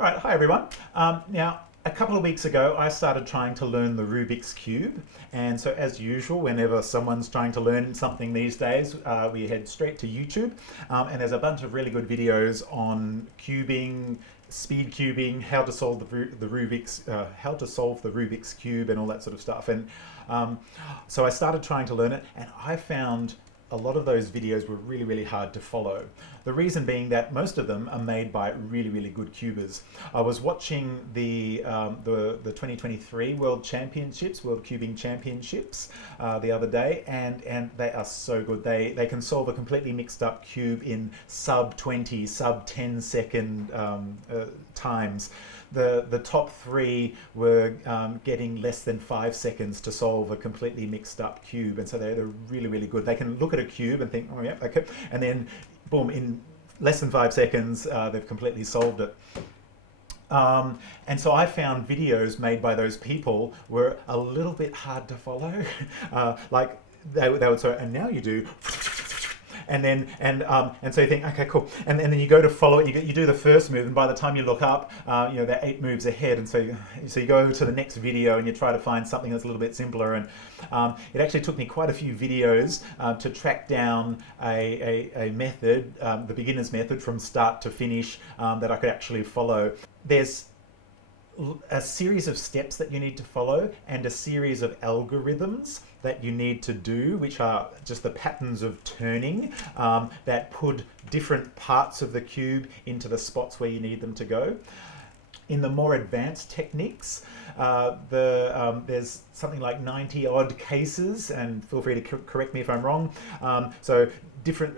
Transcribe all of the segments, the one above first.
All right, hi everyone. Now, a couple of weeks ago, I started trying to learn the Rubik's Cube. And so as usual, whenever someone's trying to learn something these days, we head straight to YouTube. And there's a bunch of really good videos on cubing, speed cubing, how to solve the Rubik's Cube and all that sort of stuff. And so I started trying to learn it, and I found a lot of those videos were really, really hard to follow. The reason being that most of them are made by really, really good cubers. I was watching the 2023 World Cubing Championships the other day, and they are so good. They can solve a completely mixed up cube in sub 20, sub 10 second times. The top three were getting less than 5 seconds to solve a completely mixed up cube, and so they're really, really good. They can look at a cube and think, oh yeah, okay, and then boom, in less than 5 seconds, they've completely solved it. And so I found videos made by those people were a little bit hard to follow. Like they would say, and now you do. And then and so you think, okay, cool, and then you go to follow it. You do the first move, and by the time you look up, they're 8 moves ahead. And so you go to the next video and you try to find something that's a little bit simpler. And it actually took me quite a few videos to track down a method, the beginner's method, from start to finish that I could actually follow. There's a series of steps that you need to follow and a series of algorithms that you need to do, which are just the patterns of turning that put different parts of the cube into the spots where you need them to go. In the more advanced techniques, there's something like 90 odd cases, and feel free to correct me if I'm wrong. So different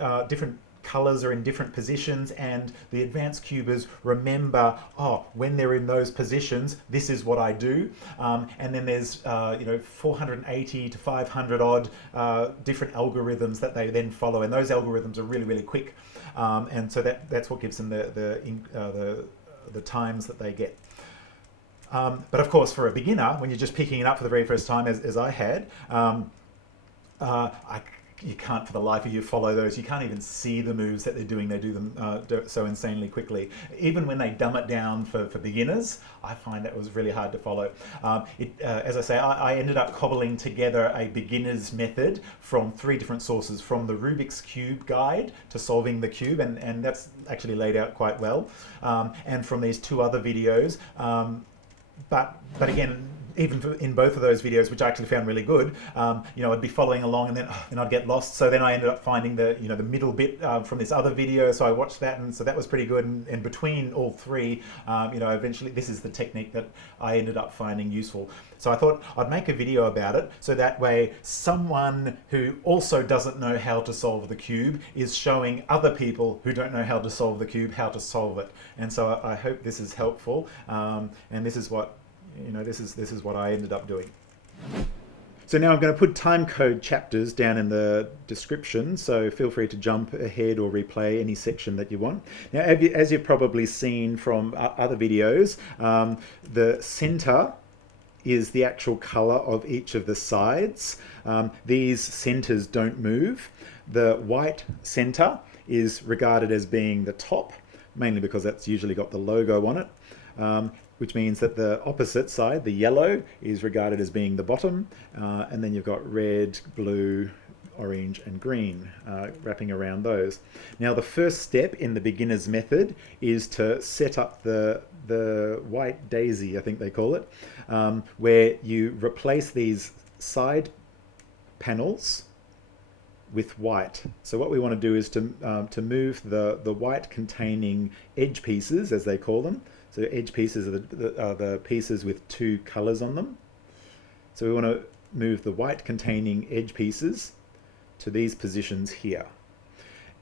colors are in different positions, and the advanced cubers remember, oh, when they're in those positions, this is what I do. And then there's 480 to 500 odd different algorithms that they then follow, and those algorithms are really, really quick. And so that's what gives them the times that they get. But of course, for a beginner, when you're just picking it up for the very first time, as I had, you can't for the life of you follow those. You can't even see the moves that they're doing. They do them so insanely quickly. Even when they dumb it down for beginners, I find that was really hard to follow. As I say, I ended up cobbling together a beginner's method from 3 different sources, from the Rubik's Cube guide to solving the cube, and that's actually laid out quite well, and from these 2 other videos. But again, even in both of those videos, which I actually found really good, I'd be following along, and then I'd get lost. So then I ended up finding the middle bit from this other video. So I watched that, and so that was pretty good. And between all 3, eventually this is the technique that I ended up finding useful. So I thought I'd make a video about it, so that way someone who also doesn't know how to solve the cube is showing other people who don't know how to solve the cube how to solve it. And so I hope this is helpful, and this is what this is what I ended up doing. So now I'm going to put timecode chapters down in the description, so feel free to jump ahead or replay any section that you want. Now, as you've probably seen from other videos, the center is the actual color of each of the sides. These centers don't move. The white center is regarded as being the top, mainly because that's usually got the logo on it. Which means that the opposite side, the yellow, is regarded as being the bottom, and then you've got red, blue, orange, and green wrapping around those. Now, the first step in the beginner's method is to set up the white daisy, I think they call it, where you replace these side panels with white. So what we want to do is to move the white containing edge pieces, as they call them. So edge pieces are the pieces with 2 colors on them. So we want to move the white containing edge pieces to these positions here.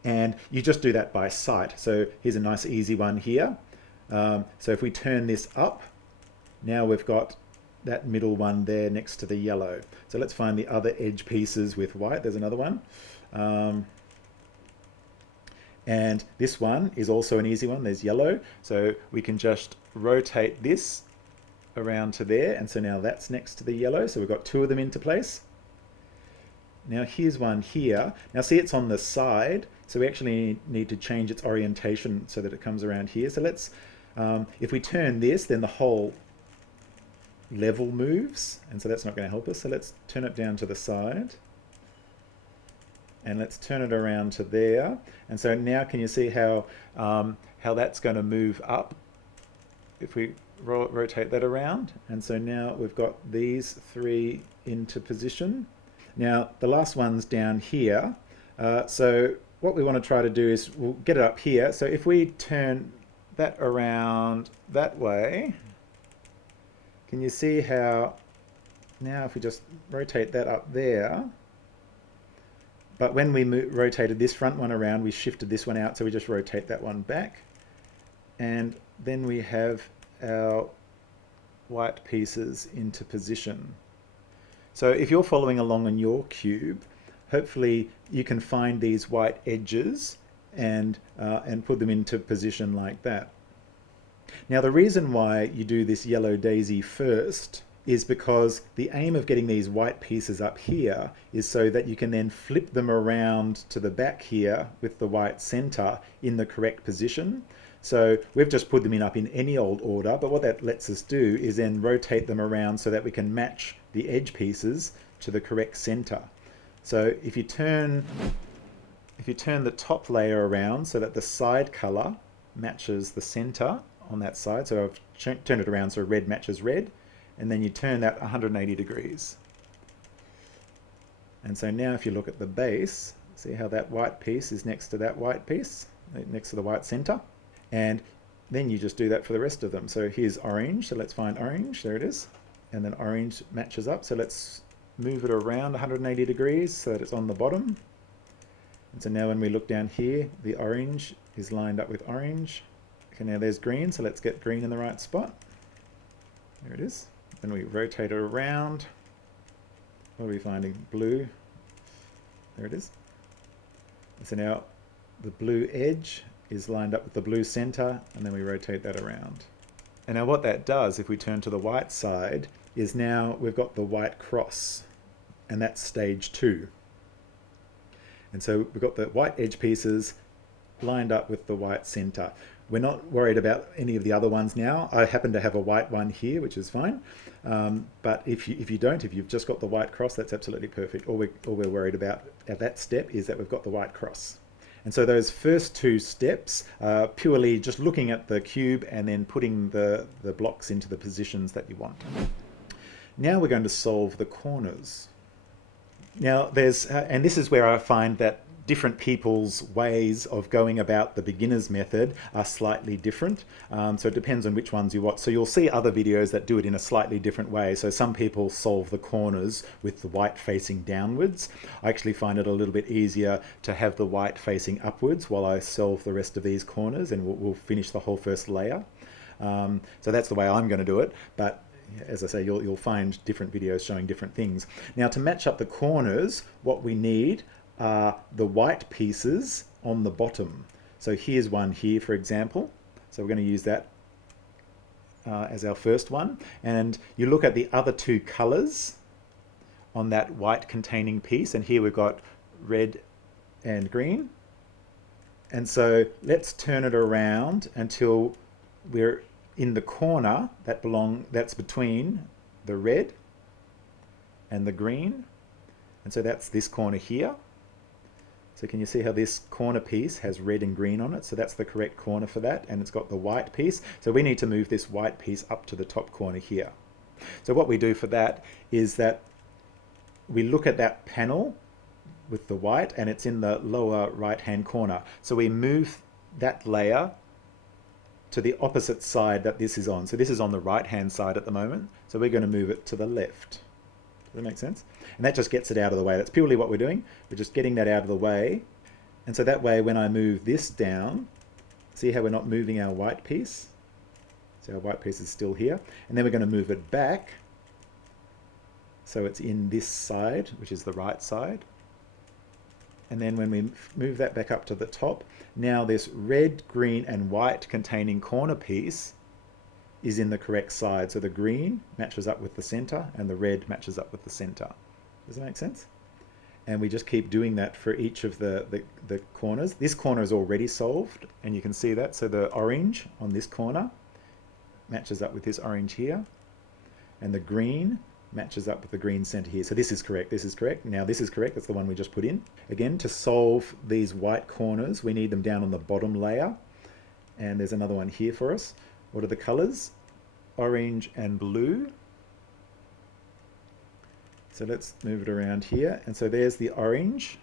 And you just do that by sight. So here's a nice easy one here. So if we turn this up, now we've got that middle one there next to the yellow. So let's find the other edge pieces with white. There's another one. And this one is also an easy one. There's yellow. So we can just rotate this around to there. And so now that's next to the yellow. So we've got 2 of them into place. Now here's one here. Now see, it's on the side. So we actually need to change its orientation so that it comes around here. So let's If we turn this, then the whole level moves, and so that's not going to help us. So let's turn it down to the side, and let's turn it around to there. And so now can you see how that's going to move up if we rotate that around? And so now we've got these three into position. Now the last one's down here. So what we want to try to do is we'll get it up here. So if we turn that around that way, can you see how now if we just rotate that up there, but when we rotated this front one around, we shifted this one out, so we just rotate that one back, and then we have our white pieces into position. So if you're following along on your cube, hopefully you can find these white edges and put them into position like that. Now the reason why you do this yellow daisy first is because the aim of getting these white pieces up here is so that you can then flip them around to the back here with the white center in the correct position. So we've just put them up in any old order, but what that lets us do is then rotate them around so that we can match the edge pieces to the correct center. So if you turn the top layer around so that the side color matches the center on that side, so I've turned it around so red matches red, and then you turn that 180 degrees. And so now if you look at the base, see how that white piece is next to that white piece, next to the white center, and then you just do that for the rest of them. So here's orange, so let's find orange, there it is, and then orange matches up, so let's move it around 180 degrees so that it's on the bottom. And so now when we look down here, the orange is lined up with orange. Okay, now there's green, so let's get green in the right spot. There it is. Then we rotate it around. What are we finding? Blue. There it is. And so now the blue edge is lined up with the blue center, and then we rotate that around. And now what that does, if we turn to the white side, is now we've got the white cross, and that's stage 2. And so we've got the white edge pieces lined up with the white center. We're not worried about any of the other ones now. I happen to have a white one here, which is fine. But if you've just got the white cross, that's absolutely perfect. All we're worried about at that step is that we've got the white cross. And so those first 2 steps are purely just looking at the cube and then putting the blocks into the positions that you want. Now we're going to solve the corners. Now and this is where I find that different people's ways of going about the beginner's method are slightly different. So it depends on which ones you watch. So you'll see other videos that do it in a slightly different way. So some people solve the corners with the white facing downwards. I actually find it a little bit easier to have the white facing upwards while I solve the rest of these corners, and we'll finish the whole first layer. So that's the way I'm going to do it. But as I say, you'll find different videos showing different things. Now to match up the corners, what we need are the white pieces on the bottom. So here's one here, for example. So we're going to use that as our first one. And you look at the other 2 colors on that white containing piece, and here we've got red and green. And so let's turn it around until we're in the corner that's between the red and the green. And so that's this corner here. So can you see how this corner piece has red and green on it? So that's the correct corner for that, and it's got the white piece. So we need to move this white piece up to the top corner here. So what we do for that is that we look at that panel with the white, and it's in the lower right hand corner. So we move that layer to the opposite side that this is on. So this is on the right hand side at the moment. So we're going to move it to the left. Does that make sense? And that just gets it out of the way. That's purely what we're doing. We're just getting that out of the way. And so that way when I move this down, see how we're not moving our white piece? So our white piece is still here. And then we're going to move it back. So it's in this side, which is the right side. And then when we move that back up to the top, now this red, green, and white containing corner piece is in the correct side. So the green matches up with the center, and the red matches up with the center. Does that make sense? And we just keep doing that for each of the corners. This corner is already solved, and you can see that. So the orange on this corner matches up with this orange here, and the green matches up with the green center here. So this is correct, this is correct. Now this is correct, that's the one we just put in. Again, to solve these white corners, we need them down on the bottom layer. And there's another one here for us. What are the colors? Orange and blue. So let's move it around here. And so there's the orange.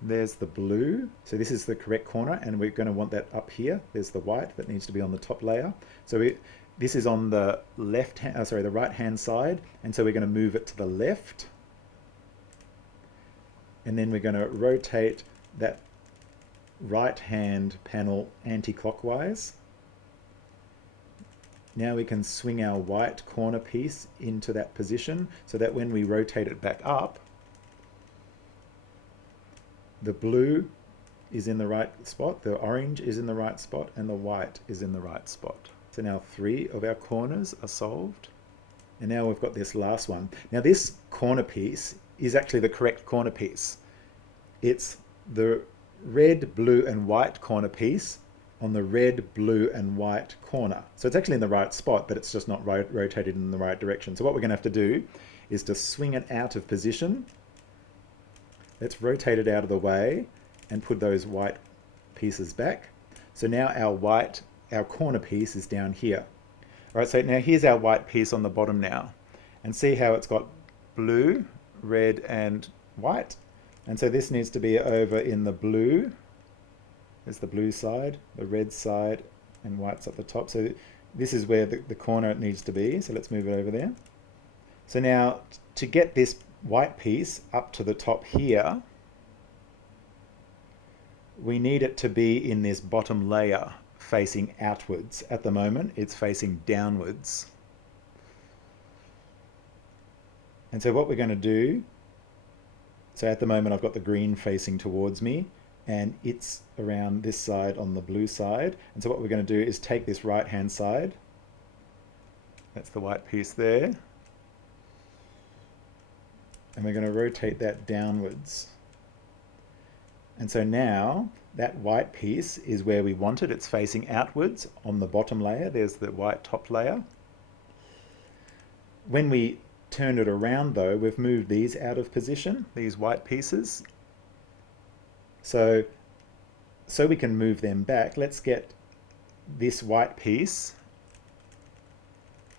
There's the blue. So this is the correct corner, and we're going to want that up here. There's the white that needs to be on the top layer. So this is on the left hand, the right hand side, and so we're going to move it to the left. And then we're going to rotate that right hand panel anti-clockwise. Now we can swing our white corner piece into that position so that when we rotate it back up, the blue is in the right spot, the orange is in the right spot, and the white is in the right spot. So now 3 of our corners are solved. And now we've got this last one. Now this corner piece is actually the correct corner piece. It's the red, blue, and white corner piece on the red, blue, and white corner. So it's actually in the right spot, but it's just not rotated in the right direction. So what we're going to have to do is to swing it out of position. Let's rotate it out of the way and put those white pieces back. So now our corner piece is down here. All right, so now here's our white piece on the bottom now. And see how it's got blue, red, and white. And so this needs to be over in the blue. There's the blue side, the red side, and white's at the top. So this is where the corner needs to be. So let's move it over there. So now to get this white piece up to the top here, we need it to be in this bottom layer facing outwards. At the moment, it's facing downwards. And so what we're going to do, so at the moment I've got the green facing towards me, and it's around this side on the blue side. And so what we're going to do is take this right hand side, that's the white piece there, and we're going to rotate that downwards. And so now that white piece is where we want it. It's facing outwards on the bottom layer. There's the white top layer. When we turn it around though, we've moved these out of position, these white pieces. So we can move them back. Let's get this white piece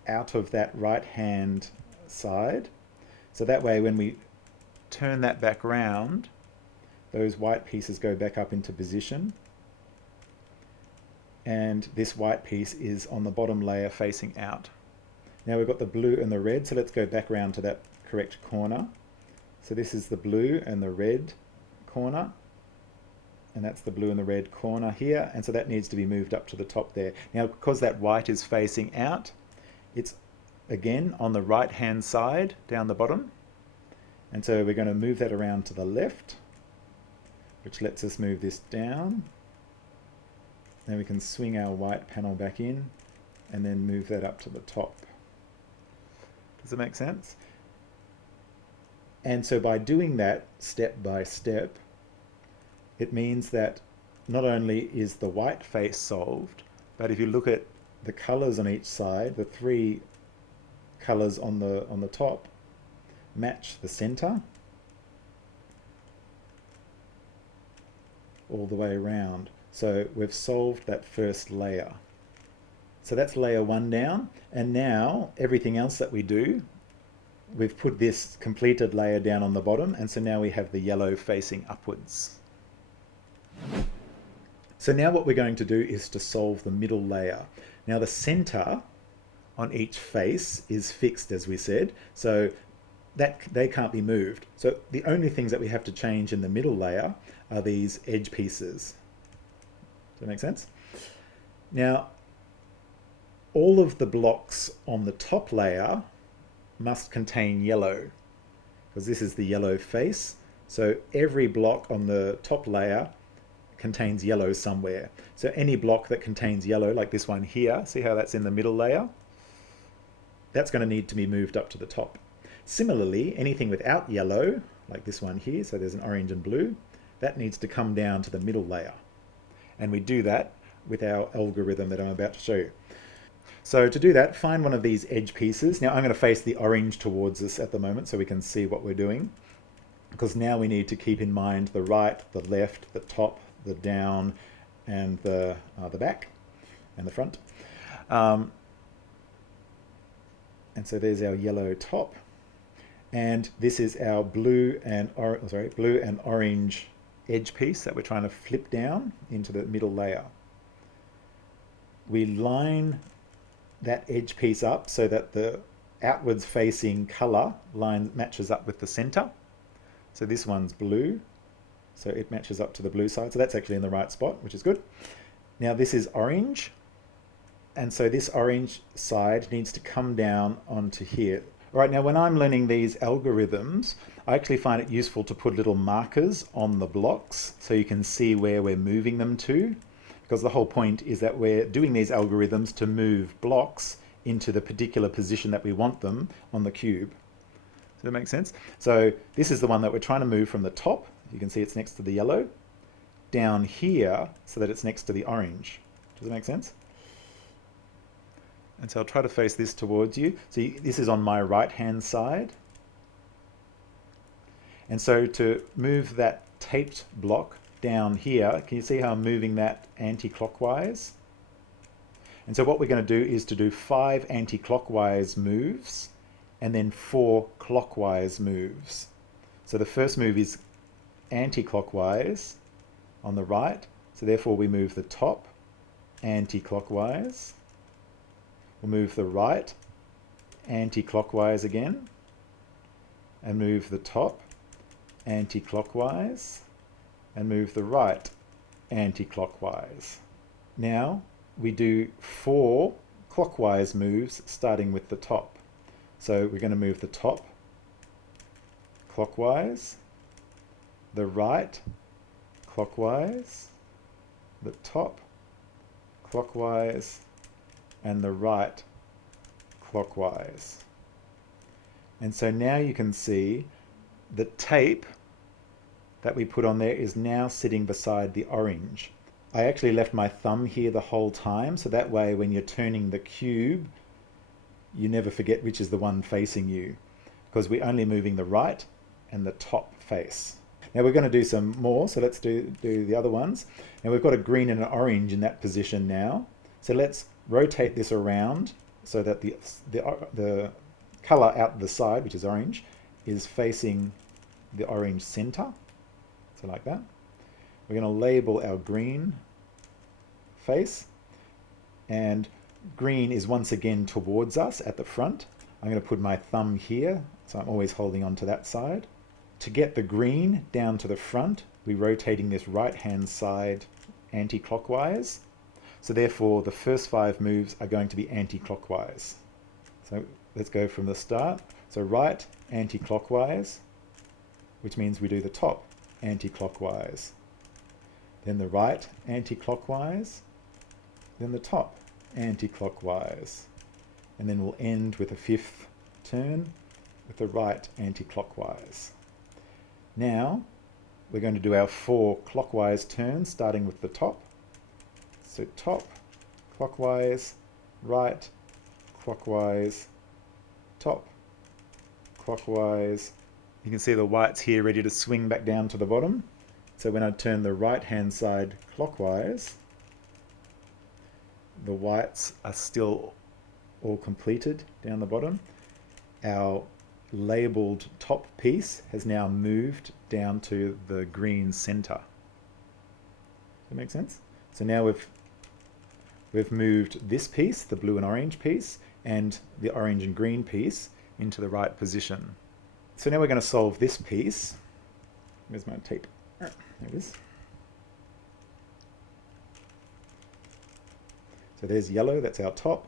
out of that right hand side. So that way when we turn that back round, those white pieces go back up into position. And this white piece is on the bottom layer facing out. Now we've got the blue and the red, so let's go back around to that correct corner. So this is the blue and the red corner. And that's the blue and the red corner here. And so that needs to be moved up to the top there. Now, because that white is facing out, it's again on the right hand side down the bottom. And so we're going to move that around to the left, which lets us move this down. Then we can swing our white panel back in and then move that up to the top. Does it make sense? And so by doing that step by step, it means that not only is the white face solved, but if you look at the colors on each side, the 3 colors on the top match the center all the way around. So we've solved that first layer. So that's layer 1 down, and now everything else that we do, we've put this completed layer down on the bottom, and so now we have the yellow facing upwards. So now what we're going to do is to solve the middle layer. Now the center on each face is fixed, as we said, so that they can't be moved. So the only things that we have to change in the middle layer are these edge pieces. Does that make sense? Now, all of the blocks on the top layer must contain yellow, because this is the yellow face. So every block on the top layer contains yellow somewhere. So any block that contains yellow, like this one here, see how that's in the middle layer? That's going to need to be moved up to the top. Similarly, anything without yellow, like this one here, so there's an orange and blue, that needs to come down to the middle layer. And we do that with our algorithm that I'm about to show you. So to do that, find one of these edge pieces. Now I'm going to face the orange towards us at the moment so we can see what we're doing, because now we need to keep in mind the right, the left, the top, the down, and the back and the front. And so there's our yellow top, and this is our blue and orange edge piece that we're trying to flip down into the middle layer. We line that edge piece up so that the outwards facing color line matches up with the center. So this one's blue, so it matches up to the blue side. So that's actually in the right spot, which is good. Now this is orange, and so this orange side needs to come down onto here. All right, now when I'm learning these algorithms, I actually find it useful to put little markers on the blocks so you can see where we're moving them to, because the whole point is that we're doing these algorithms to move blocks into the particular position that we want them on the cube. Does that make sense? So this is the one that we're trying to move from the top. You can see it's next to the yellow, down here so that it's next to the orange. Does that make sense? And so I'll try to face this towards you. So this is on my right-hand side. And so to move that taped block down here, can you see how I'm moving that anti-clockwise? And so what we're going to do is to do 5 anti-clockwise moves and then 4 clockwise moves. So the first move is anti-clockwise on the right, so therefore we move the top anti-clockwise. We'll move the right anti-clockwise again, and move the top anti-clockwise, and move the right anti-clockwise. Now we do 4 clockwise moves starting with the top. So we're going to move the top clockwise, the right clockwise, the top clockwise, and the right clockwise. And so now you can see the tape that we put on there is now sitting beside the orange. I actually left my thumb here the whole time, so that way when you're turning the cube, you never forget which is the one facing you, because we're only moving the right and the top face. Now we're going to do some more, so let's do the other ones. And we've got a green and an orange in that position now. So let's rotate this around so that the color out the side, which is orange, is facing the orange center. So like that. We're going to label our green face, and green is once again towards us at the front. I'm going to put my thumb here, so I'm always holding on to that side. To get the green down to the front, we're rotating this right-hand side anti-clockwise. So therefore, the first 5 moves are going to be anti-clockwise. So let's go from the start. So right anti-clockwise, which means we do the top anti-clockwise. Then the right anti-clockwise, then the top anti-clockwise. And then we'll end with a 5th turn with the right anti-clockwise. Now we're going to do our 4 clockwise turns, starting with the top. So top, clockwise, right, clockwise, top, clockwise. You can see the whites here ready to swing back down to the bottom. So when I turn the right-hand side clockwise, the whites are still all completed down the bottom. Our labeled top piece has now moved down to the green center. Does that make sense? So now we've moved this piece, the blue and orange piece, and the orange and green piece into the right position. So now we're going to solve this piece. Where's my tape? There it is. So there's yellow, that's our top.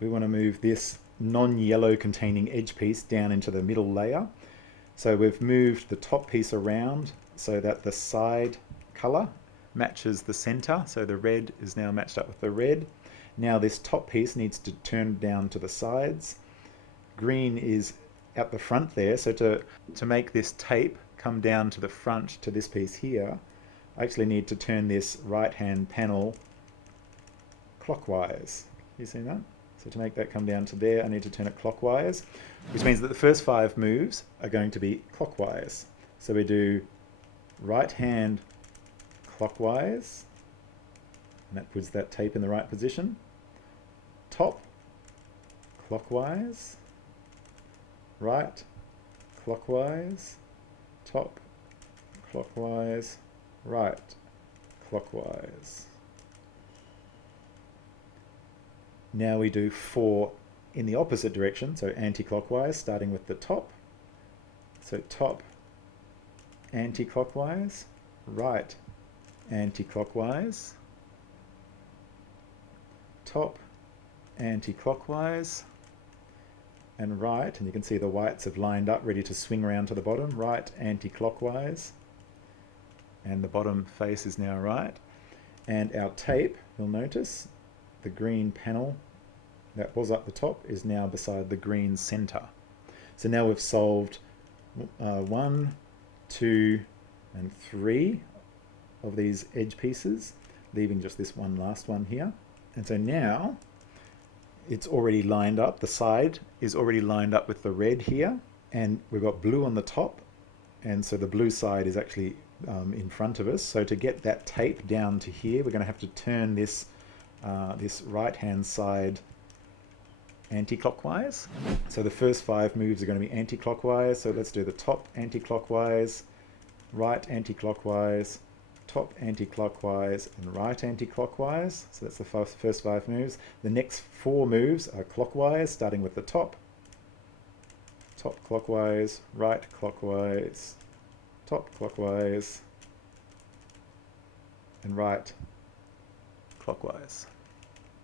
We want to move this non-yellow containing edge piece down into the middle layer. So we've moved the top piece around so that the side color matches the center. So the red is now matched up with the red. Now this top piece needs to turn down to the sides. Green is at the front there. So to make this tape come down to the front to this piece here, I actually need to turn this right-hand panel clockwise. You see that? So to make that come down to there, I need to turn it clockwise, which means that the first 5 moves are going to be clockwise. So we do right hand clockwise, and that puts that tape in the right position. Top clockwise, right clockwise, top clockwise, right clockwise. Now we do 4 in the opposite direction, so anti-clockwise, starting with the top. So top anti-clockwise, right anti-clockwise, top anti-clockwise, and right, and you can see the whites have lined up ready to swing around to the bottom, right anti-clockwise, and the bottom face is now right. And our tape, you'll notice, the green panel that was up the top is now beside the green center. So now we've solved 1, 2, and 3 of these edge pieces, leaving just this one last one here. And so now it's already lined up, the side is already lined up with the red here, and we've got blue on the top, and so the blue side is actually in front of us. So to get that tape down to here, we're going to have to turn this this right hand side anti-clockwise. So the first 5 moves are going to be anti-clockwise, so let's do the top anti-clockwise, right anti-clockwise, top anti-clockwise, and right anti-clockwise. So that's the first 5 moves. The next 4 moves are clockwise, starting with the top clockwise, right clockwise, top clockwise, and right clockwise.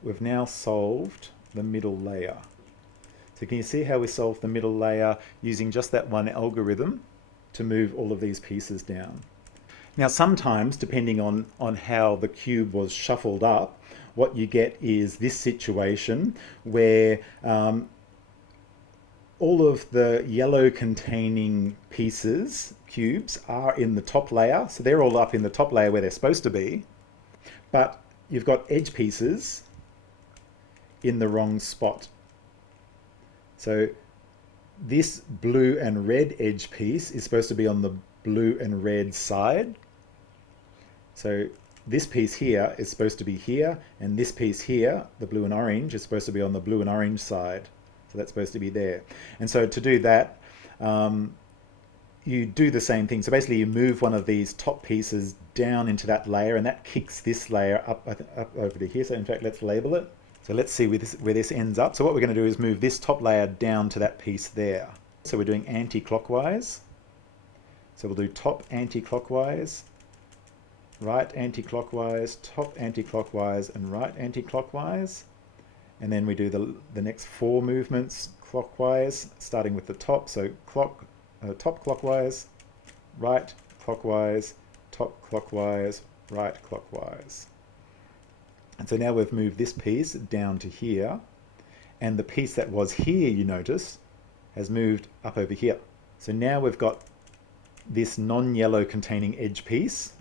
We've now solved the middle layer. So can you see how we solved the middle layer using just that one algorithm to move all of these pieces down? Now sometimes, depending on how the cube was shuffled up, what you get is this situation where all of the yellow containing pieces, cubes, are in the top layer. So they're all up in the top layer where they're supposed to be, but you've got edge pieces in the wrong spot. So this blue and red edge piece is supposed to be on the blue and red side. So this piece here is supposed to be here, and this piece here, the blue and orange, is supposed to be on the blue and orange side. So that's supposed to be there. And so to do that, you do the same thing. So basically you move one of these top pieces down into that layer, and that kicks this layer up over to here. So in fact, let's label it. So let's see where this ends up. So what we're going to do is move this top layer down to that piece there. So we're doing anti-clockwise. So we'll do top anti-clockwise, right anti-clockwise, top anti-clockwise, and right anti-clockwise. And then we do the next 4 movements clockwise, starting with the top. So top clockwise, right clockwise, top clockwise, right clockwise. And so now we've moved this piece down to here, and the piece that was here, you notice, has moved up over here. So now we've got this non-yellow containing edge piece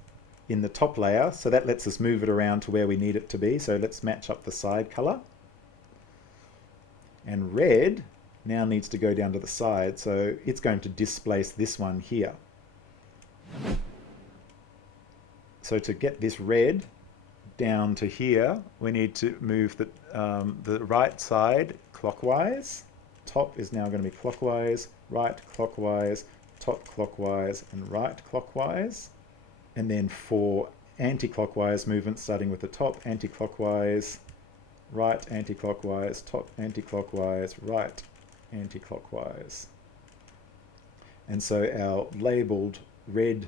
in the top layer, so that lets us move it around to where we need it to be. So let's match up the side color. And red now needs to go down to the side, so it's going to displace this one here. So to get this red down to here, we need to move the right side clockwise. Top is now going to be clockwise, right clockwise, top clockwise, and right clockwise. And then 4 anti-clockwise movements, starting with the top anti-clockwise, right anti-clockwise, top anti-clockwise, right anti-clockwise. And so our labeled red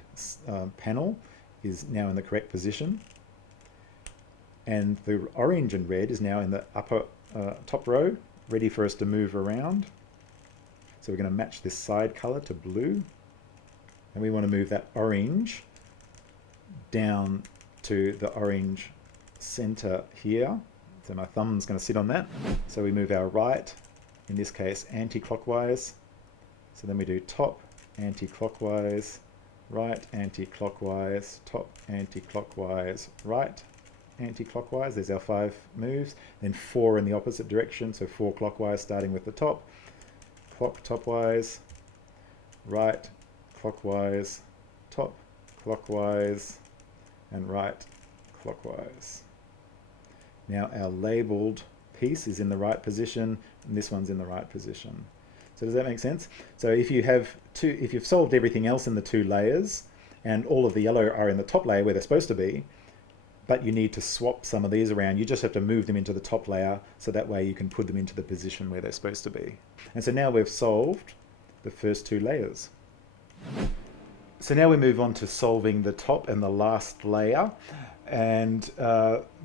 panel is now in the correct position, and the orange and red is now in the upper top row, ready for us to move around. So we're going to match this side color to blue, and we want to move that orange down to the orange center here. So my thumb's going to sit on that. So we move our right, in this case anti-clockwise. So then we do top anti-clockwise, right anti-clockwise, top anti-clockwise, right anti-clockwise. There's our 5 moves. Then 4 in the opposite direction, so 4 clockwise, starting with the top. Clock topwise, right clockwise, top clockwise, and right clockwise. Now our labeled piece is in the right position, and this one's in the right position. So does that make sense? So if you've solved everything else in the 2 layers, and all of the yellow are in the top layer where they're supposed to be, but you need to swap some of these around, you just have to move them into the top layer, so that way you can put them into the position where they're supposed to be. And so now we've solved the first 2 layers. So now we move on to solving the top and the last layer. And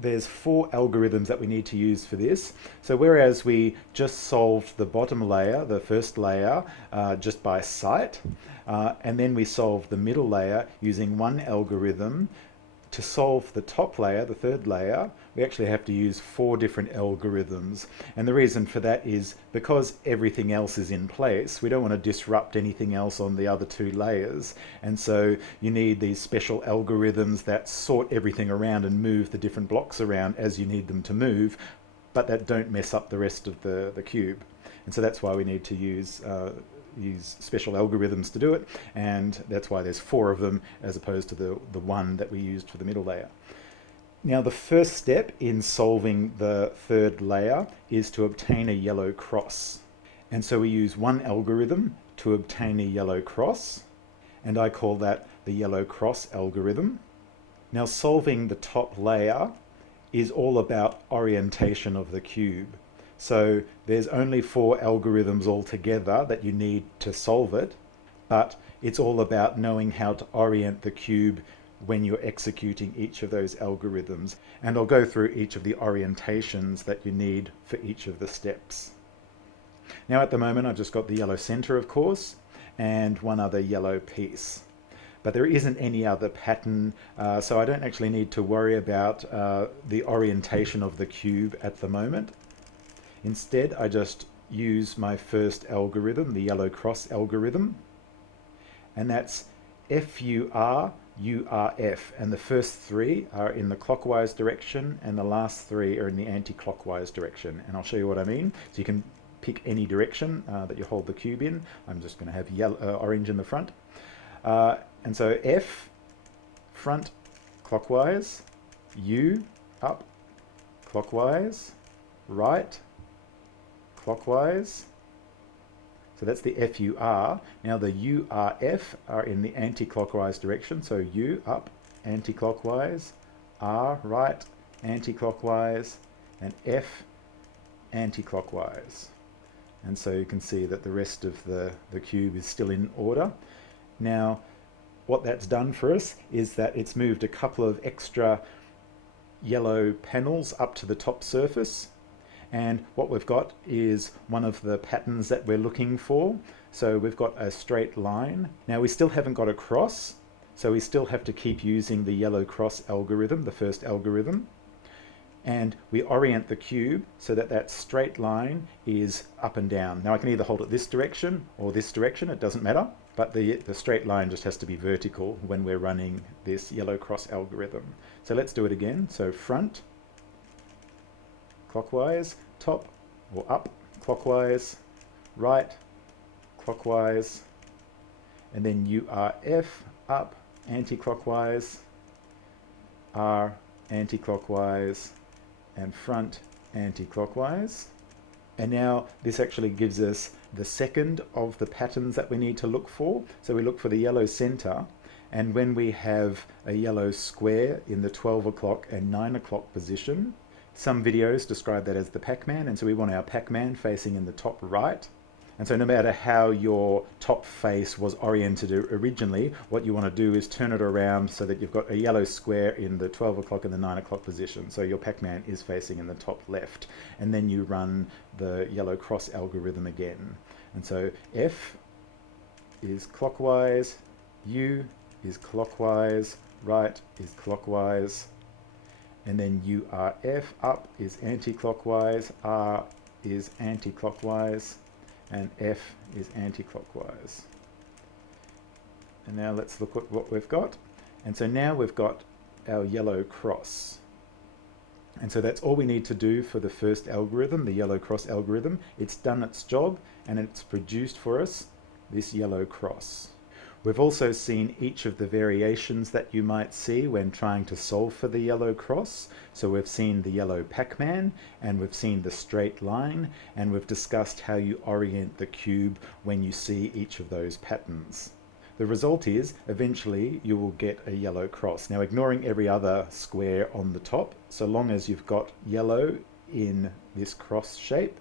there's 4 algorithms that we need to use for this. So whereas we just solved the bottom layer, the first layer, just by sight, and then we solved the middle layer using 1 algorithm, to solve the top layer, the third layer, we actually have to use 4 different algorithms. And the reason for that is because everything else is in place, we don't want to disrupt anything else on the other 2 layers. And so you need these special algorithms that sort everything around and move the different blocks around as you need them to move, but that don't mess up the rest of the cube. And so that's why we need to use special algorithms to do it, and that's why there's 4 of them as opposed to the 1 that we used for the middle layer. Now the first step in solving the third layer is to obtain a yellow cross. And so we use 1 algorithm to obtain a yellow cross, and I call that the yellow cross algorithm. Now solving the top layer is all about orientation of the cube. So there's only 4 algorithms altogether that you need to solve it, but it's all about knowing how to orient the cube when you're executing each of those algorithms. And I'll go through each of the orientations that you need for each of the steps. Now at the moment I've just got the yellow center, of course, and 1 other yellow piece. But there isn't any other pattern, so I don't actually need to worry about the orientation of the cube at the moment. Instead, I just use my first algorithm, the yellow cross algorithm, and that's FUR, URF, and the first 3 are in the clockwise direction, and the last 3 are in the anti-clockwise direction. And I'll show you what I mean. So you can pick any direction that you hold the cube in. I'm just going to have yellow, orange in the front. And so F, front clockwise, U, up clockwise, right clockwise. So that's the FUR. Now the URF are in the anti-clockwise direction. So U, up, anti-clockwise, R, right, anti-clockwise, and F, anti-clockwise. And so you can see that the rest of the cube is still in order. Now, what that's done for us is that it's moved a couple of extra yellow panels up to the top surface. And what we've got is one of the patterns that we're looking for. So we've got a straight line. Now we still haven't got a cross, so we still have to keep using the yellow cross algorithm, the first algorithm. And we orient the cube so that that straight line is up and down. Now I can either hold it this direction or this direction, it doesn't matter, but the straight line just has to be vertical when we're running this yellow cross algorithm. So let's do it again. So front, clockwise, top or up, clockwise, right, clockwise, and then URF, up, anti-clockwise, R, anti-clockwise, and front, anti-clockwise. And now this actually gives us the second of the patterns that we need to look for. So we look for the yellow center, and when we have a yellow square in the 12 o'clock and 9 o'clock position, some videos describe that as the Pac-Man, and so we want our Pac-Man facing in the top right. And so no matter how your top face was oriented originally, what you want to do is turn it around so that you've got a yellow square in the 12 o'clock and the 9 o'clock position. So your Pac-Man is facing in the top left. And then you run the yellow cross algorithm again. And so F is clockwise, U is clockwise, right is clockwise, and then URF, up, is anti-clockwise, R is anti-clockwise, and F is anti-clockwise. And now let's look at what we've got. And so now we've got our yellow cross. And so that's all we need to do for the first algorithm, the yellow cross algorithm. It's done its job and it's produced for us this yellow cross. We've also seen each of the variations that you might see when trying to solve for the yellow cross. So we've seen the yellow Pac-Man, and we've seen the straight line, and we've discussed how you orient the cube when you see each of those patterns. The result is, eventually, you will get a yellow cross. Now, ignoring every other square on the top, so long as you've got yellow in this cross shape,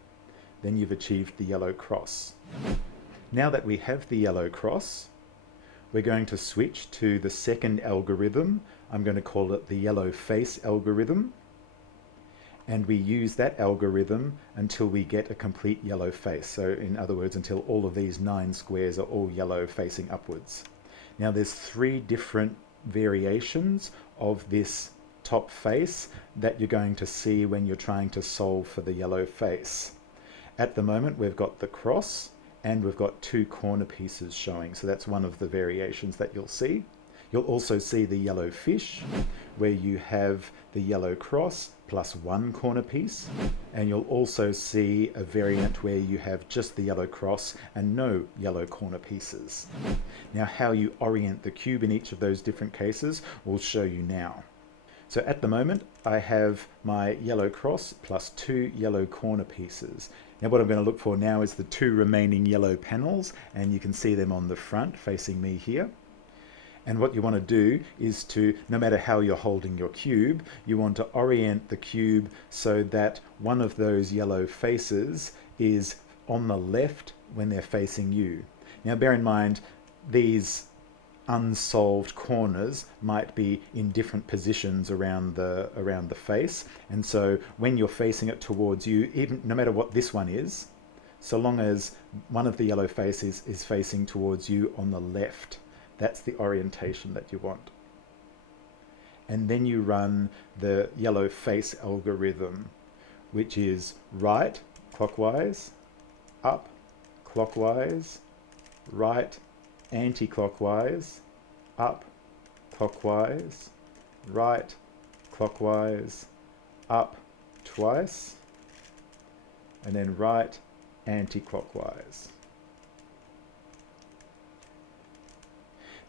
then you've achieved the yellow cross. Now that we have the yellow cross, we're going to switch to the second algorithm. I'm going to call it the yellow face algorithm. And we use that algorithm until we get a complete yellow face. So in other words, until all of these 9 squares are all yellow facing upwards. Now there's 3 different variations of this top face that you're going to see when you're trying to solve for the yellow face. At the moment, we've got the cross, and we've got 2 corner pieces showing. So that's one of the variations that you'll see. You'll also see the yellow fish, where you have the yellow cross plus 1 corner piece. And you'll also see a variant where you have just the yellow cross and no yellow corner pieces. Now, how you orient the cube in each of those different cases, we'll show you now. So at the moment, I have my yellow cross plus 2 yellow corner pieces. Now what I'm going to look for now is the 2 remaining yellow panels, and you can see them on the front facing me here. And what you want to do is to, no matter how you're holding your cube, you want to orient the cube so that one of those yellow faces is on the left when they're facing you. Now bear in mind, these unsolved corners might be in different positions around the face, and so when you're facing it towards you, even no matter what this one is, so long as one of the yellow faces is facing towards you on the left, that's the orientation that you want. And then you run the yellow face algorithm, which is right clockwise, up clockwise, right anti-clockwise, up clockwise, right clockwise, up twice, and then right anti-clockwise.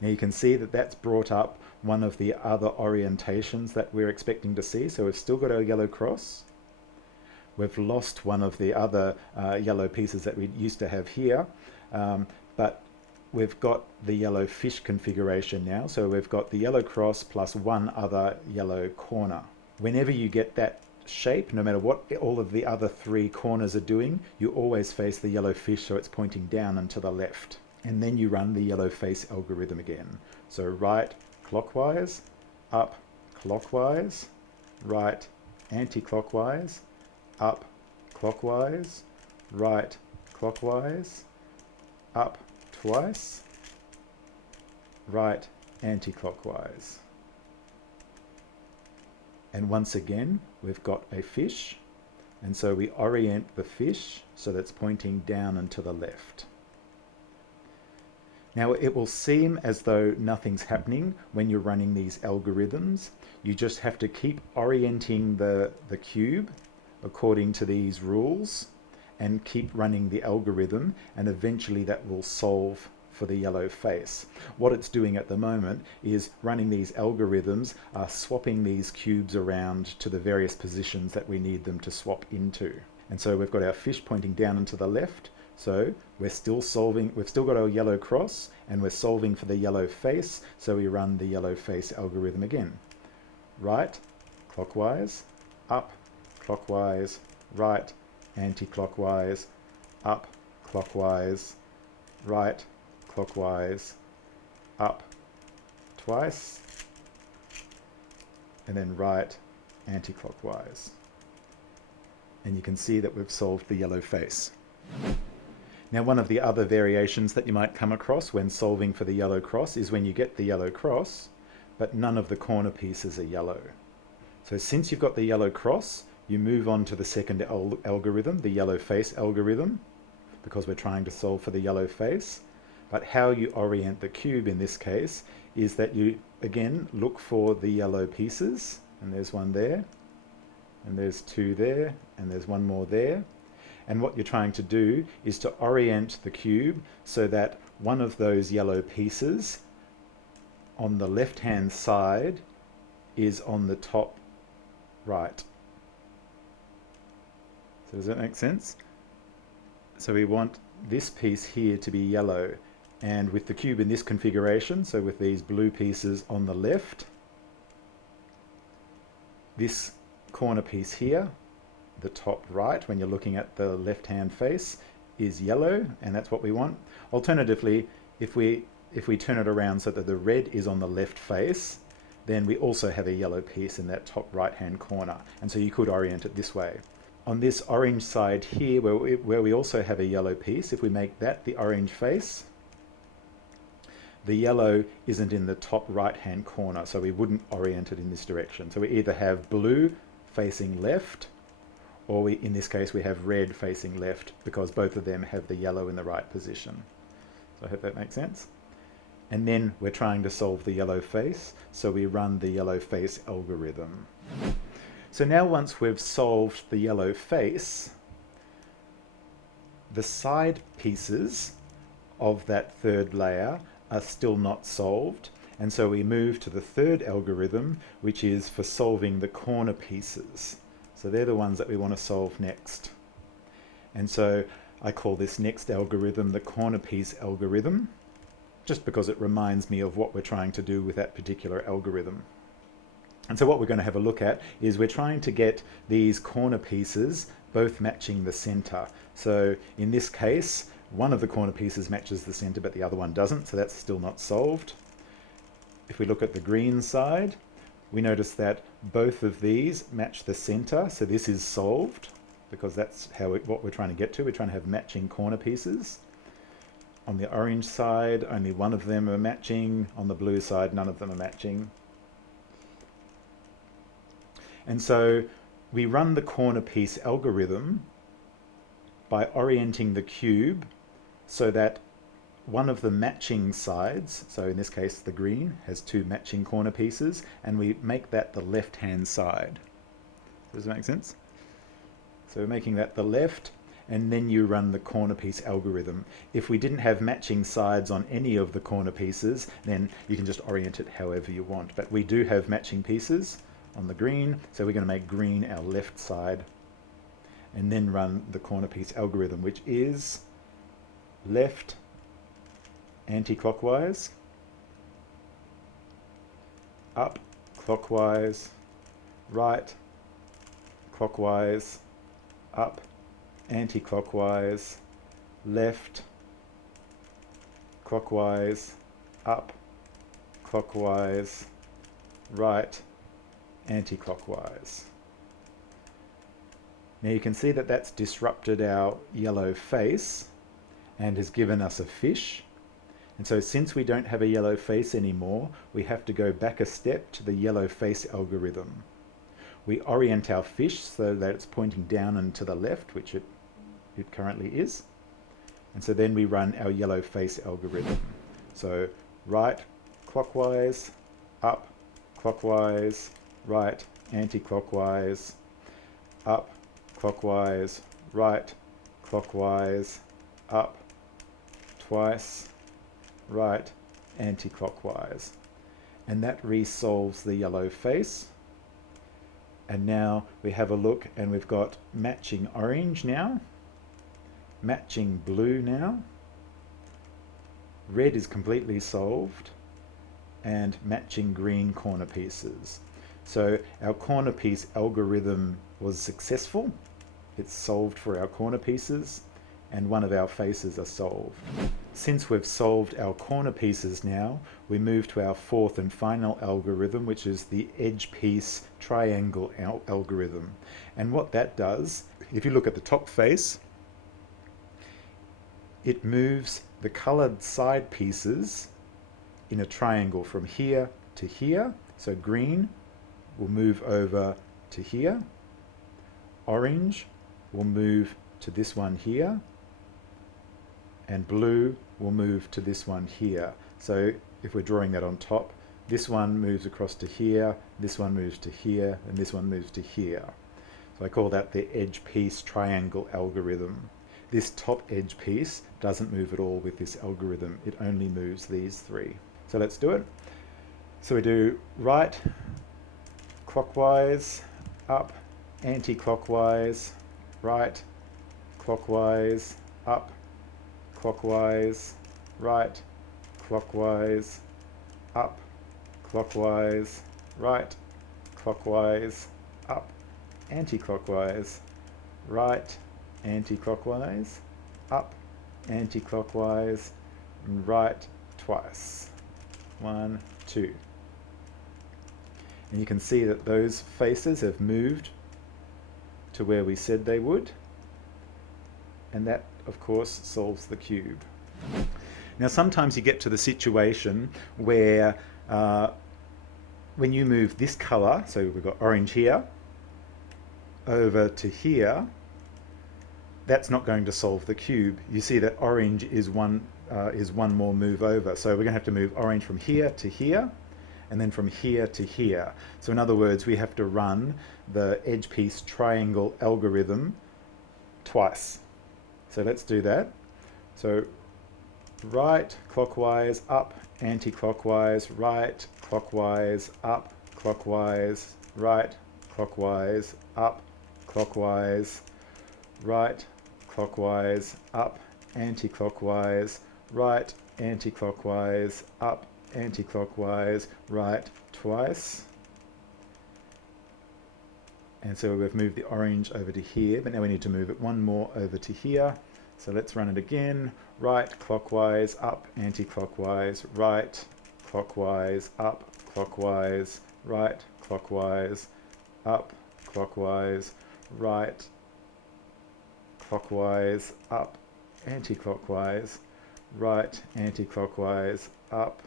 Now you can see that that's brought up one of the other orientations that we're expecting to see. So we've still got our yellow cross. We've lost one of the other yellow pieces that we used to have here, but we've got the yellow fish configuration now. So we've got the yellow cross plus 1 other yellow corner. Whenever you get that shape, no matter what all of the other 3 corners are doing, you always face the yellow fish so it's pointing down and to the left. And then you run the yellow face algorithm again. So right clockwise, up clockwise, right anti-clockwise, up clockwise, right clockwise, up twice, right anti-clockwise. And once again, we've got a fish, and so we orient the fish so that's pointing down and to the left. Now it will seem as though nothing's happening when you're running these algorithms. You just have to keep orienting the cube according to these rules and keep running the algorithm, and eventually that will solve for the yellow face. What it's doing at the moment is running these algorithms, swapping these cubes around to the various positions that we need them to swap into. And so we've got our fish pointing down and to the left. So we're still solving, we've still got our yellow cross, and we're solving for the yellow face, so we run the yellow face algorithm again. Right, clockwise, up, clockwise, right, anti-clockwise, up, clockwise, right, clockwise, up, twice, and then right, anti-clockwise. And you can see that we've solved the yellow face. Now, one of the other variations that you might come across when solving for the yellow cross is when you get the yellow cross, but none of the corner pieces are yellow. So since you've got the yellow cross, you move on to the second algorithm, the yellow face algorithm, because we're trying to solve for the yellow face. But how you orient the cube in this case is that you, again, look for the yellow pieces, and there's one there, and there's 2 there, and there's 1 more there. And what you're trying to do is to orient the cube so that one of those yellow pieces on the left-hand side is on the top right. So does that make sense? So we want this piece here to be yellow, and with the cube in this configuration, so with these blue pieces on the left, this corner piece here, the top right, when you're looking at the left-hand face, is yellow, and that's what we want. Alternatively, if we turn it around so that the red is on the left face, then we also have a yellow piece in that top right-hand corner, and so you could orient it this way. On this orange side here, where we also have a yellow piece, if we make that the orange face, the yellow isn't in the top right-hand corner, so we wouldn't orient it in this direction. So we either have blue facing left, or in this case we have red facing left, because both of them have the yellow in the right position. So I hope that makes sense. And then we're trying to solve the yellow face, so we run the yellow face algorithm. So now once we've solved the yellow face, the side pieces of that third layer are still not solved, and so we move to the third algorithm, which is for solving the corner pieces. So they're the ones that we want to solve next. And so I call this next algorithm the corner piece algorithm, just because it reminds me of what we're trying to do with that particular algorithm. And so what we're going to have a look at is we're trying to get these corner pieces both matching the center. So in this case, one of the corner pieces matches the center, but the other one doesn't, so that's still not solved. If we look at the green side, we notice that both of these match the center, so this is solved, because that's what we're trying to get to. We're trying to have matching corner pieces. On the orange side, only one of them are matching. On the blue side, none of them are matching. And so we run the corner piece algorithm by orienting the cube so that one of the matching sides, so in this case the green, has 2 matching corner pieces, and we make that the left-hand side. Does that make sense? So we're making that the left, and then you run the corner piece algorithm. If we didn't have matching sides on any of the corner pieces, then you can just orient it however you want. But we do have matching pieces on the green, so we're going to make green our left side, and then run the corner piece algorithm, which is left anti-clockwise, up clockwise, right clockwise, up anti-clockwise, left clockwise, up clockwise, right anti-clockwise. Now you can see that that's disrupted our yellow face and has given us a fish. And so since we don't have a yellow face anymore, we have to go back a step to the yellow face algorithm. We orient our fish so that it's pointing down and to the left, which it currently is. And so then we run our yellow face algorithm. So right clockwise, up clockwise, right anti-clockwise, up clockwise, right clockwise, up twice, right anti-clockwise. And that resolves the yellow face. And now we have a look, and we've got matching orange now, matching blue now, red is completely solved, and matching green corner pieces. So our corner piece algorithm was successful. It's solved for our corner pieces, and one of our faces are solved. Since we've solved our corner pieces now, we move to our fourth and final algorithm, which is the edge piece triangle algorithm. And what that does, if you look at the top face, it moves the colored side pieces in a triangle from here to here. So green will move over to here, orange will move to this one here, and blue will move to this one here. So if we're drawing that on top, this one moves across to here, this one moves to here, and this one moves to here. So I call that the edge piece triangle algorithm. This top edge piece doesn't move at all with this algorithm. It only moves these three. So let's do it. So we do right, clockwise, up, anti-clockwise, right, clockwise, up, clockwise, right, clockwise, up, clockwise, right, clockwise, up, anti-clockwise, right, anti-clockwise, up, anti-clockwise, and right twice. 1, 2. And you can see that those faces have moved to where we said they would. And that, of course, solves the cube. Now, sometimes you get to the situation where when you move this color, so we've got orange here, over to here, that's not going to solve the cube. You see that orange is one more move over. So we're going to have to move orange from here to here, and then from here to here. So in other words, we have to run the edge piece triangle algorithm twice. So let's do that. So right, clockwise, up, anti-clockwise, right, clockwise, up, clockwise, right, clockwise, up, clockwise, right, clockwise, up, anti-clockwise, right, anti-clockwise, up, anti-clockwise, right, twice. And so we've moved the orange over to here, but now we need to move it one more over to here. So let's run it again. Right, clockwise, up, anti-clockwise, right, clockwise, up, clockwise, right, clockwise, up, clockwise, right, clockwise, up, anti-clockwise, right, anti-clockwise, up,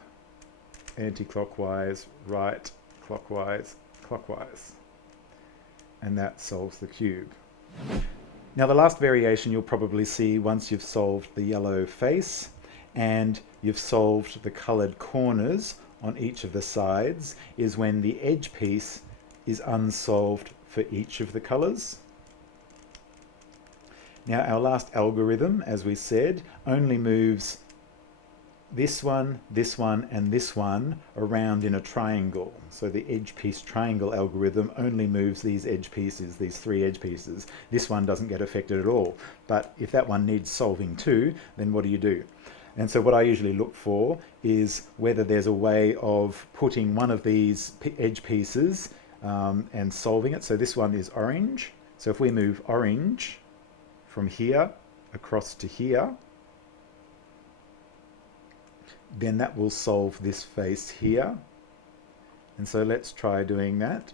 anti-clockwise, right, clockwise, clockwise. And that solves the cube. Now the last variation you'll probably see once you've solved the yellow face and you've solved the coloured corners on each of the sides is when the edge piece is unsolved for each of the colours. Now our last algorithm, as we said, only moves this one, and this one around in a triangle. So the edge piece triangle algorithm only moves these edge pieces, these three edge pieces. This one doesn't get affected at all. But if that one needs solving too, then what do? And so what I usually look for is whether there's a way of putting one of these edge pieces and solving it. So this one is orange. So if we move orange from here across to here, then that will solve this face here. And so let's try doing that.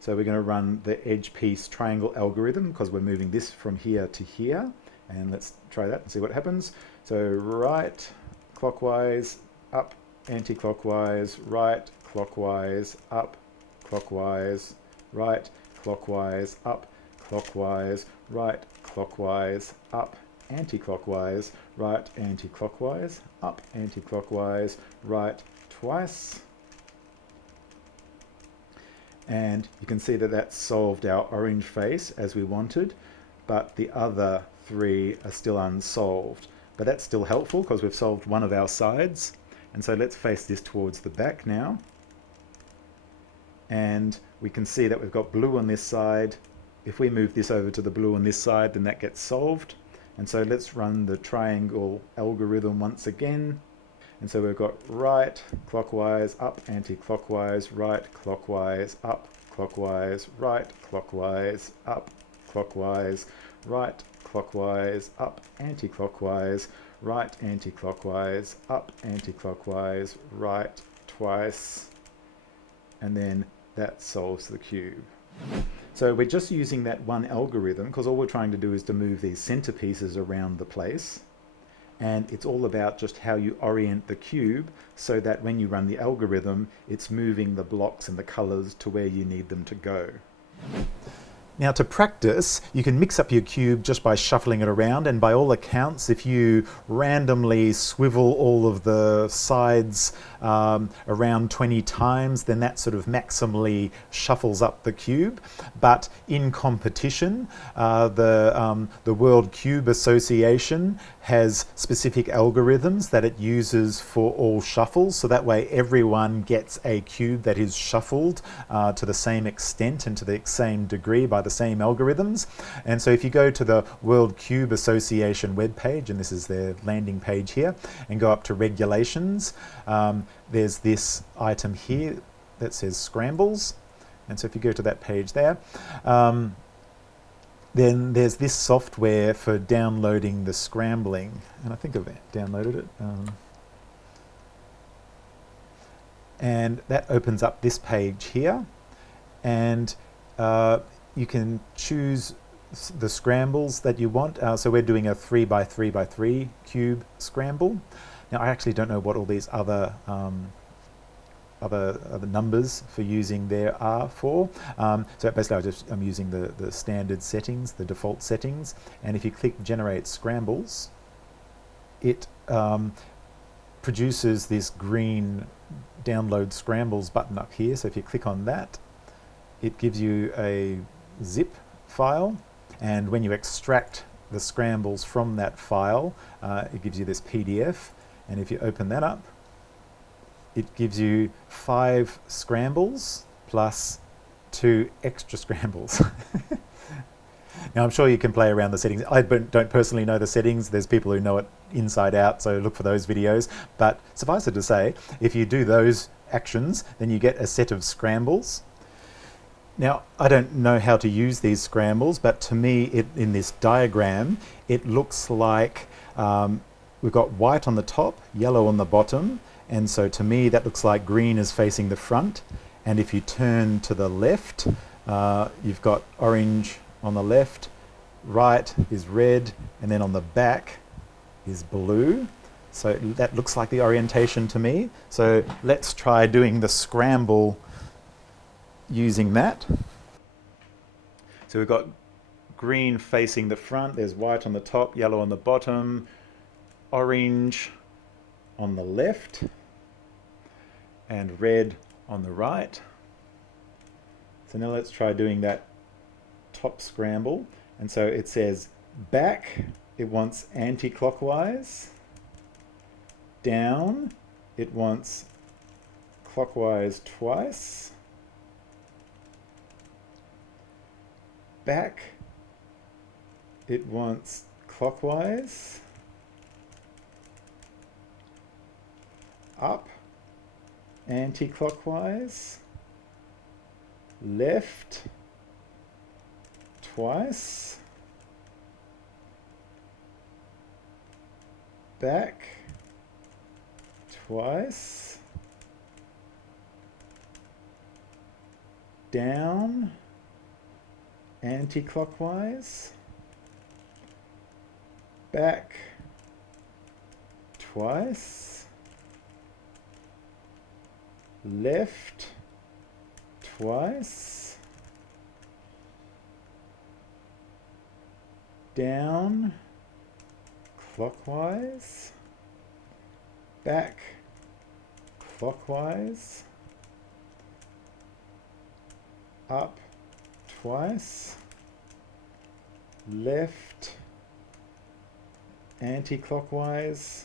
So we're going to run the edge piece triangle algorithm because we're moving this from here to here. And let's try that and see what happens. So right, clockwise, up, anti-clockwise, right, clockwise, up, clockwise, right, clockwise, up, clockwise, right, clockwise, up, anti-clockwise, right, anti-clockwise, up, anti-clockwise, right, twice. And you can see that that solved our orange face as we wanted, but the other three are still unsolved. But that's still helpful because we've solved one of our sides. And so let's face this towards the back now. And we can see that we've got blue on this side. If we move this over to the blue on this side, then that gets solved. And so let's run the triangle algorithm once again. And so we've got right, clockwise, up, anti-clockwise, right, clockwise, up, clockwise, right, clockwise, up, clockwise, right, clockwise, up, anti-clockwise, right, anti-clockwise, up, anti-clockwise, right, twice. And then that solves the cube. So we're just using that one algorithm because all we're trying to do is to move these centerpieces around the place. And it's all about just how you orient the cube so that when you run the algorithm, it's moving the blocks and the colors to where you need them to go. Now to practice, you can mix up your cube just by shuffling it around, and by all accounts, if you randomly swivel all of the sides around 20 times, then that sort of maximally shuffles up the cube. But in competition, the World Cube Association has specific algorithms that it uses for all shuffles, so that way everyone gets a cube that is shuffled to the same extent and to the same degree by the same algorithms. And so if you go to the World Cube Association webpage, and this is their landing page here, and go up to regulations, there's this item here that says scrambles. And so if you go to that page there, then there's this software for downloading the scrambling, and I think I've downloaded it. And that opens up this page here, and you can choose the scrambles that you want. So we're doing a 3x3x3 cube scramble. Now I actually don't know what all these other numbers for using there are for. So basically I'm using the standard settings, the default settings, and if you click generate scrambles, it produces this green download scrambles button up here. So if you click on that, it gives you a zip file, and when you extract the scrambles from that file, it gives you this PDF, and if you open that up, it gives you 5 scrambles plus 2 extra scrambles. Now I'm sure you can play around the settings. I don't personally know the settings. There's people who know it inside out, so look for those videos. But suffice it to say, if you do those actions, then you get a set of scrambles. Now, I don't know how to use these scrambles, but to me, in this diagram, it looks like we've got white on the top, yellow on the bottom, and so to me that looks like green is facing the front, and if you turn to the left, you've got orange on the left, right is red, and then on the back is blue. So that looks like the orientation to me. So let's try doing the scramble using that. So we've got green facing the front, there's white on the top, yellow on the bottom, orange on the left, and red on the right. So now let's try doing that top scramble. And so it says back, it wants anti-clockwise, down, it wants clockwise twice, back, it wants clockwise, up, anti-clockwise, left, twice, back, twice, down, anti-clockwise, back, twice, left, twice, down, clockwise, back, clockwise, up, twice, left, anti-clockwise,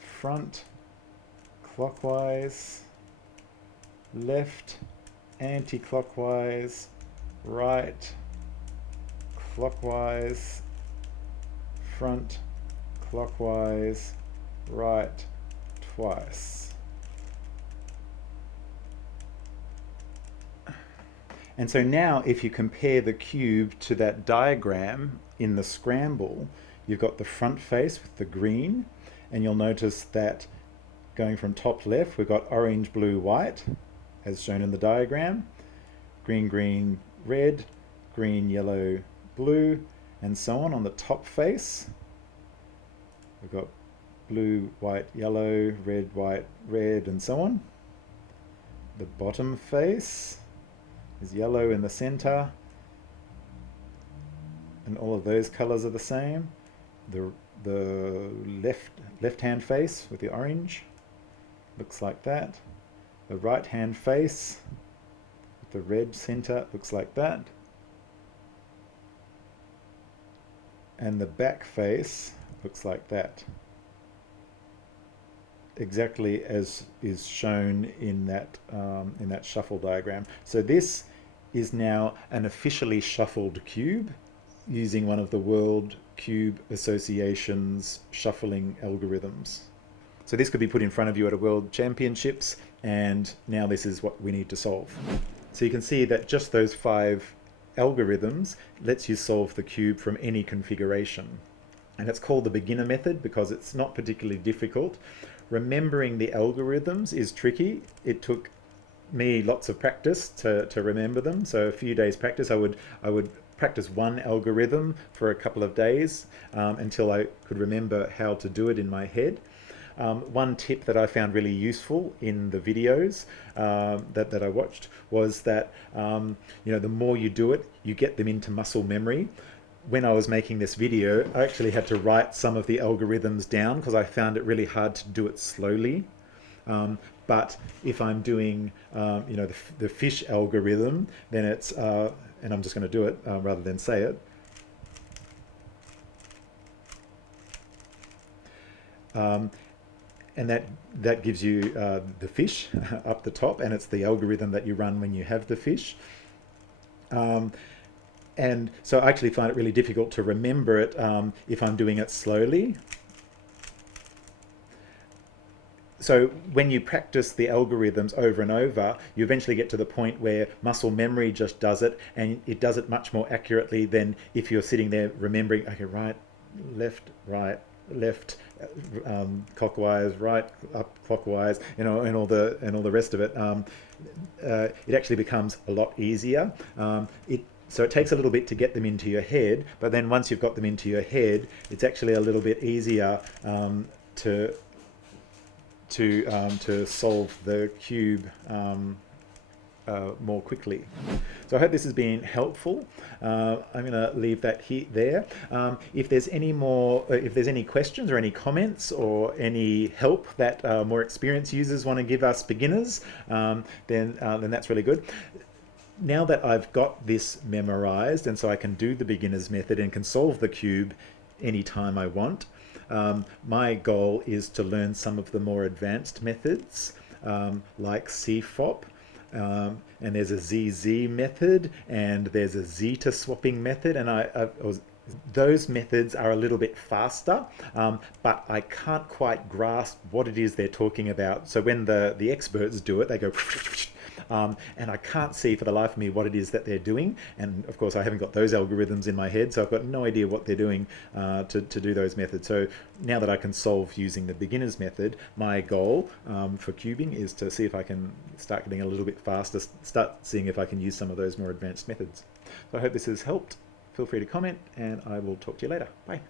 front, clockwise, left, anti-clockwise, right, clockwise, front, clockwise, right, twice. And so now if you compare the cube to that diagram in the scramble, you've got the front face with the green, and you'll notice that going from top left, we've got orange, blue, white, as shown in the diagram, green, green, red, green, yellow, blue, and so on the top face. We've got blue, white, yellow, red, white, red, and so on. The bottom face, is yellow in the center, and all of those colors are the same. The left hand face with the orange looks like that. The right hand face with the red center looks like that. And the back face looks like that. Exactly as is shown in that shuffle diagram. So this is now an officially shuffled cube using one of the World Cube Association's shuffling algorithms. So this could be put in front of you at a World Championships, and now this is what we need to solve. So you can see that just those 5 algorithms lets you solve the cube from any configuration. And it's called the beginner method because it's not particularly difficult. Remembering the algorithms is tricky. It took me lots of practice to remember them. So a few days practice, I would practice one algorithm for a couple of days until I could remember how to do it in my head. One tip that I found really useful in the videos that I watched was that the more you do it, you get them into muscle memory. When I was making this video, I actually had to write some of the algorithms down because I found it really hard to do it slowly. But if I'm doing the fish algorithm, then it's and I'm just going to do it rather than say it. And that gives you the fish up the top, and it's the algorithm that you run when you have the fish. And so I actually find it really difficult to remember it if I'm doing it slowly. So when you practice the algorithms over and over, you eventually get to the point where muscle memory just does it, and it does it much more accurately than if you're sitting there remembering, okay, right, left, clockwise, right, up, clockwise, and all the rest of it. It actually becomes a lot easier. So it takes a little bit to get them into your head, but then once you've got them into your head, it's actually a little bit easier to solve the cube more quickly. So I hope this has been helpful. I'm going to leave that there. If there's any questions or any comments or any help that more experienced users want to give us beginners, then that's really good. Now that I've got this memorized, and so I can do the beginner's method and can solve the cube anytime I want, my goal is to learn some of the more advanced methods like CFOP, and there's a ZZ method, and there's a zeta swapping method, and those methods are a little bit faster, but I can't quite grasp what it is they're talking about. So when the experts do it, they go and I can't see for the life of me what it is that they're doing, and of course I haven't got those algorithms in my head, so I've got no idea what they're doing to do those methods. So now that I can solve using the beginner's method, my goal for cubing is to see if I can start getting a little bit faster, start seeing if I can use some of those more advanced methods. So I hope this has helped. Feel free to comment, and I will talk to you later. Bye.